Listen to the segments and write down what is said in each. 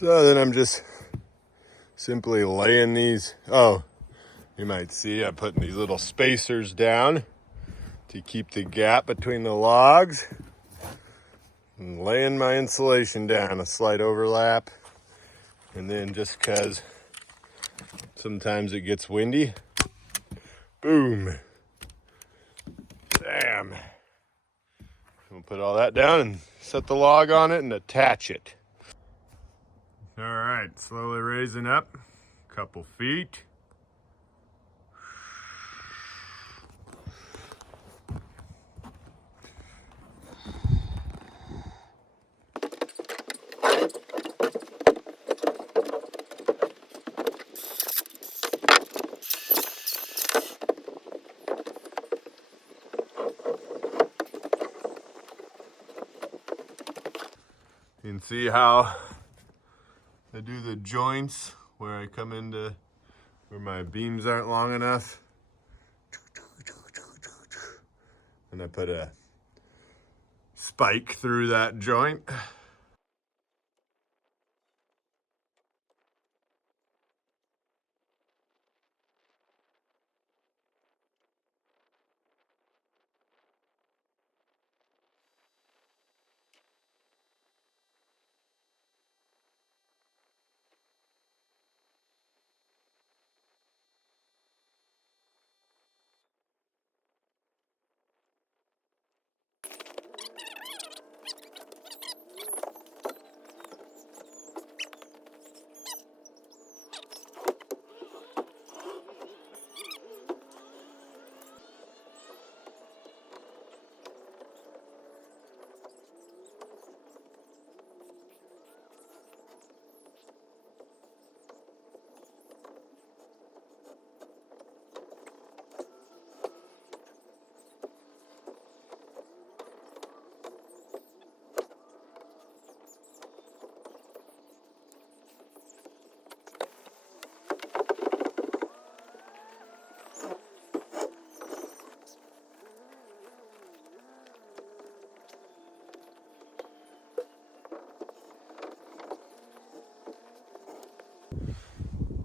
So then I'm just simply laying these. Oh, you might see I'm putting these little spacers down to keep the gap between the logs. And laying my insulation down, a slight overlap. And then just because sometimes it gets windy, boom, bam. We'll put all that down and set the log on it and attach it. All right, slowly raising up a couple feet. You can see how I do the joints where I come into where my beams aren't long enough. And I put a spike through that joint.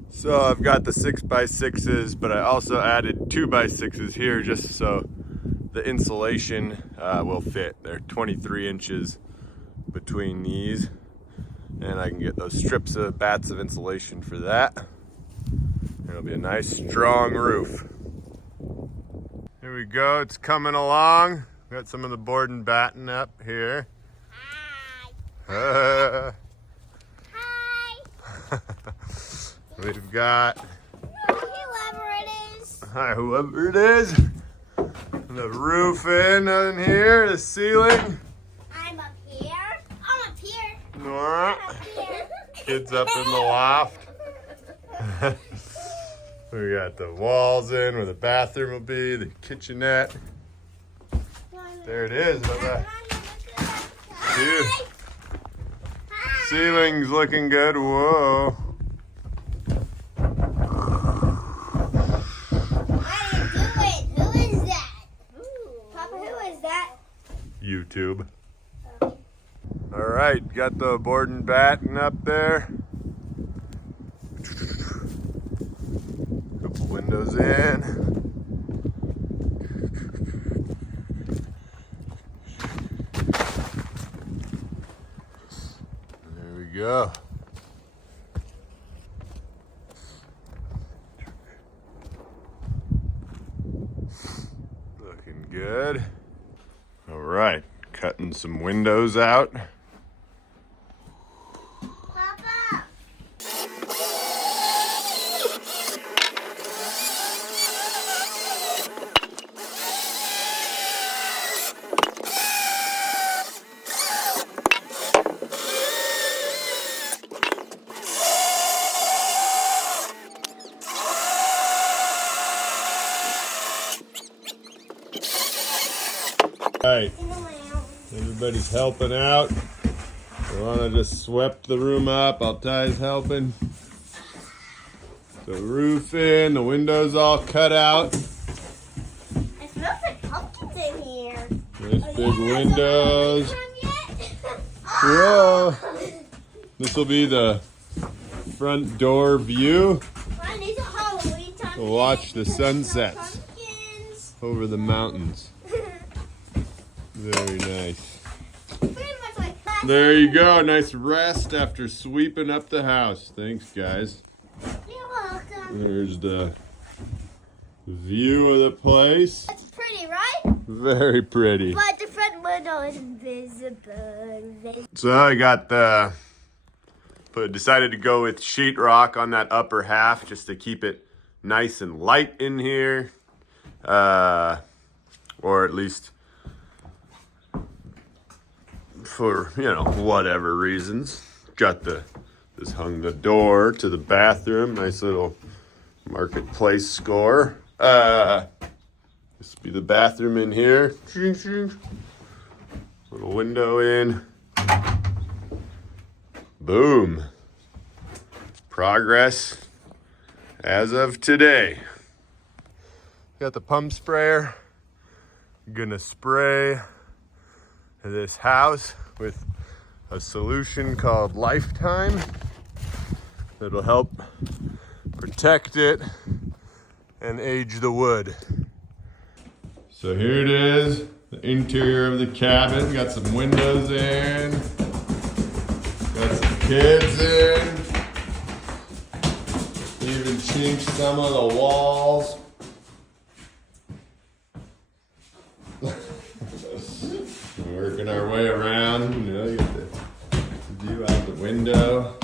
So I've got the 6x6s, but I also added 2x6s here just so the insulation will fit. They're 23 inches between these, and I can get those strips of bats of insulation for that. It'll be a nice strong roof. Here we go, it's coming along. Got some of the board and batten up here. Hi. Hi. We've got Whoever it is. Hi, whoever it is. The roof in on here, the ceiling. I'm up here. I'm up here. Nora. I'm up here. Kids up in the loft. We got the walls in where the bathroom will be, the kitchenette. There it is. Hi. Hi. Ceiling's looking good. Whoa. YouTube. All right, got the board and batten up there. Couple windows in. There we go. Looking good. All right, cutting some windows out. Papa. All right, everybody's helping out. Alana just swept the room up. Altai's helping. The roof in, the windows all cut out. It smells like pumpkins in here. Nice big windows. Come yet? Whoa! This will be the front door view. Mine is a Halloween time. To watch the because sunsets no pumpkins. over the mountains. Very nice. Pretty much like that. There you go. Nice rest after sweeping up the house. Thanks, guys. You're welcome. There's the view of the place. It's pretty, right? Very pretty. But the front window is invisible. So I got decided to go with sheetrock on that upper half just to keep it nice and light in here, or at least for whatever reasons. Got this hung the door to the bathroom. Nice little marketplace score. This will be the bathroom in here. Little window in. Boom. Progress as of today. Got the pump sprayer. Gonna spray this house with a solution called Lifetime that'll help protect it and age the wood. So here it is, the interior of the cabin. Got some windows in. Got some kids in. Even chinked some of the walls. Working our way around, you get the view out the window.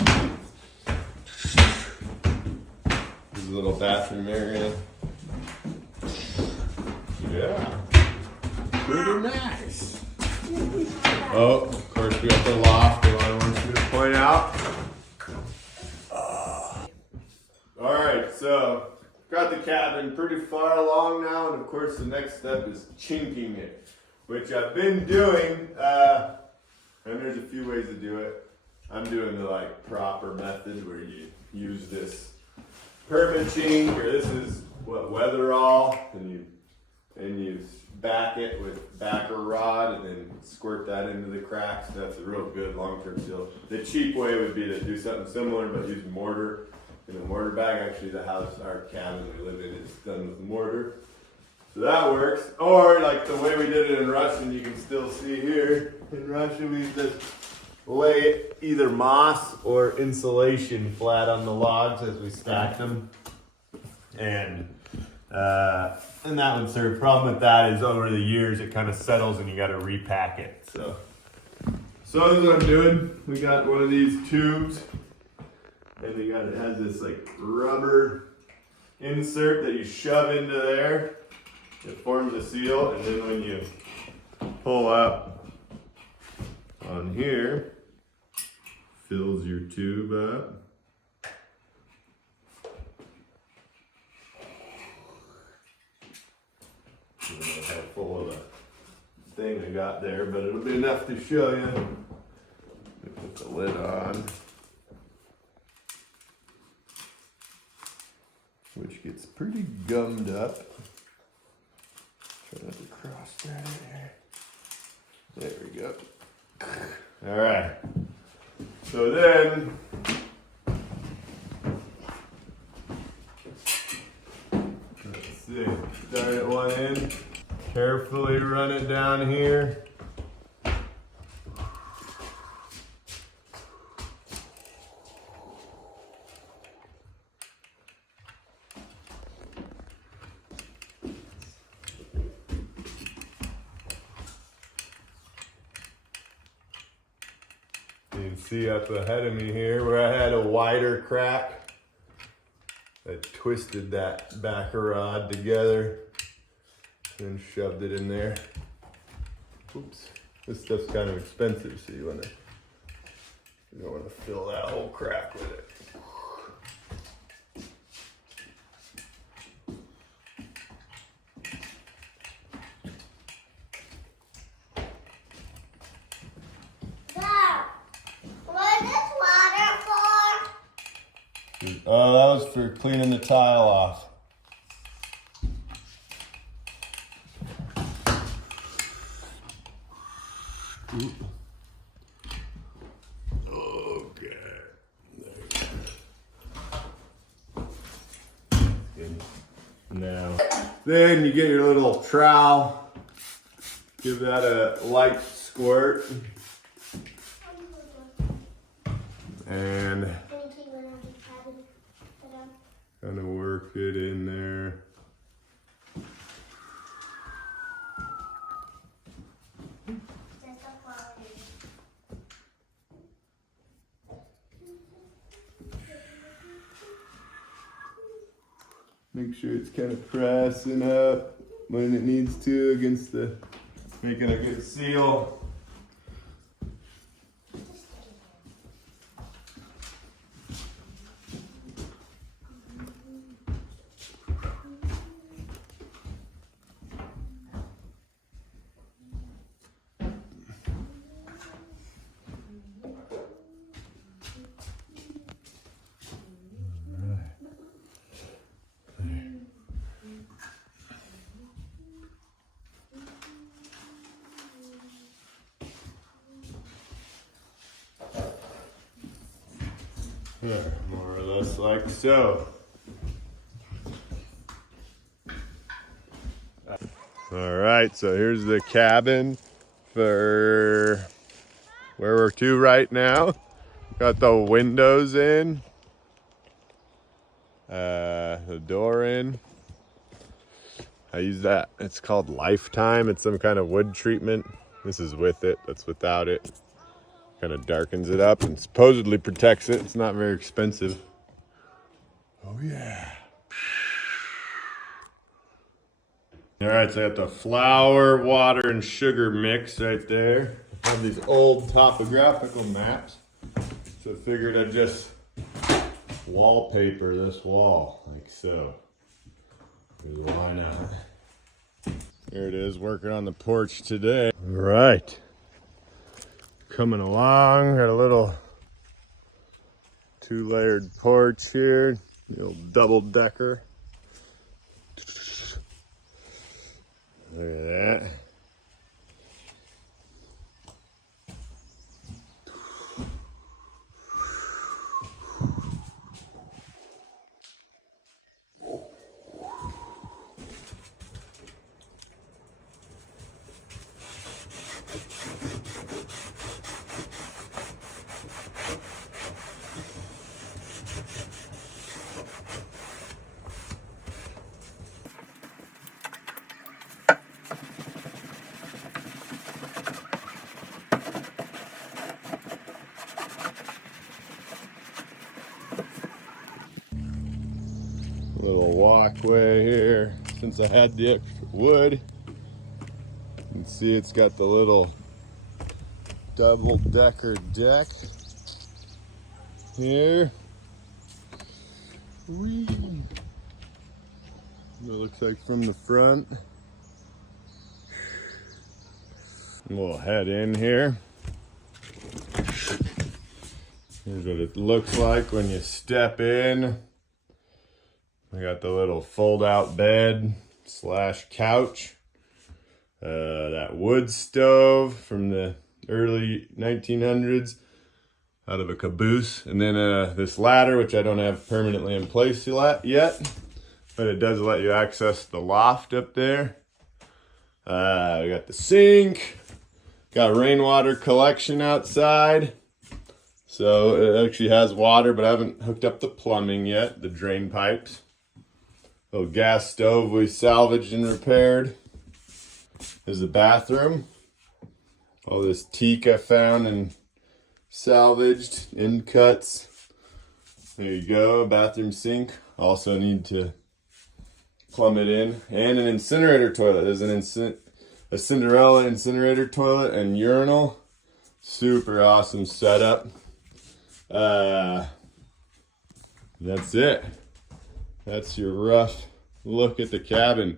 This little bathroom area. Yeah, pretty nice. Oh, of course we got the loft that I want you to point out. All right, so got the cabin pretty far along now, and of course the next step is chinking it, which I've been doing, and there's a few ways to do it. I'm doing the proper method where you use this perma-chink, or this is weatherall, and you back it with backer rod and then squirt that into the cracks. That's a real good long-term seal. The cheap way would be to do something similar but use mortar in a mortar bag. Actually, the house, our cabin we live in, is done with mortar. So that works. Or like the way we did it in Russian, you can still see here. In Russian, we just lay either moss or insulation flat on the logs as we stack them. And that would serve. Problem with that is over the years it kind of settles and you got to repack it. So this is what I'm doing. We got one of these tubes, and it has this rubber insert that you shove into there. It forms a seal, and then when you pull up on here, fills your tube up. I don't know how full of the thing I got there, but it'll be enough to show you. Put the lid on, which gets pretty gummed up. Try not to cross that in there. There we go. All right. So then, let's see. Start at one end. Carefully run it down here. You can see up ahead of me here where I had a wider crack. I twisted that backer rod together and shoved it in there. Oops, this stuff's kind of expensive, so you don't want to fill that whole crack with it. Dad, what is this water for? Oh, that was for cleaning the tile off. Okay. Then you get your little trowel, give that a light squirt, and kind of work it in there. Make sure it's kind of pressing up when it needs to against the, making a good seal. More or less like so. All right, so here's the cabin for where we're to right now. Got the windows in, the door in. I use that, it's called Lifetime. It's some kind of wood treatment. This is with it, that's without it. Kind of darkens it up and supposedly protects it. It's not very expensive. Oh yeah. All right, so I got the flour, water, and sugar mix right there. I have these old topographical maps. So I figured I'd just wallpaper this wall like so. Because why not? Here it is, working on the porch today. All right. Coming along, got a little 2-layered porch here, little double decker. Look at that. Little walkway here. Since I had the extra wood, you can see it's got the little double decker deck here. Whee! What it looks like from the front. We'll head in here. Here's what it looks like when you step in. I got the little fold-out bed / couch. That wood stove from the early 1900s out of a caboose. And then this ladder, which I don't have permanently in place yet, but it does let you access the loft up there. We got the sink. Got rainwater collection outside. So it actually has water, but I haven't hooked up the plumbing yet, the drain pipes. Little gas stove we salvaged and repaired. There's the bathroom. All this teak I found and salvaged, end cuts. There you go, bathroom sink. Also need to plumb it in. And an incinerator toilet. There's a Cinderella incinerator toilet and urinal. Super awesome setup. That's it. That's your rough look at the cabin.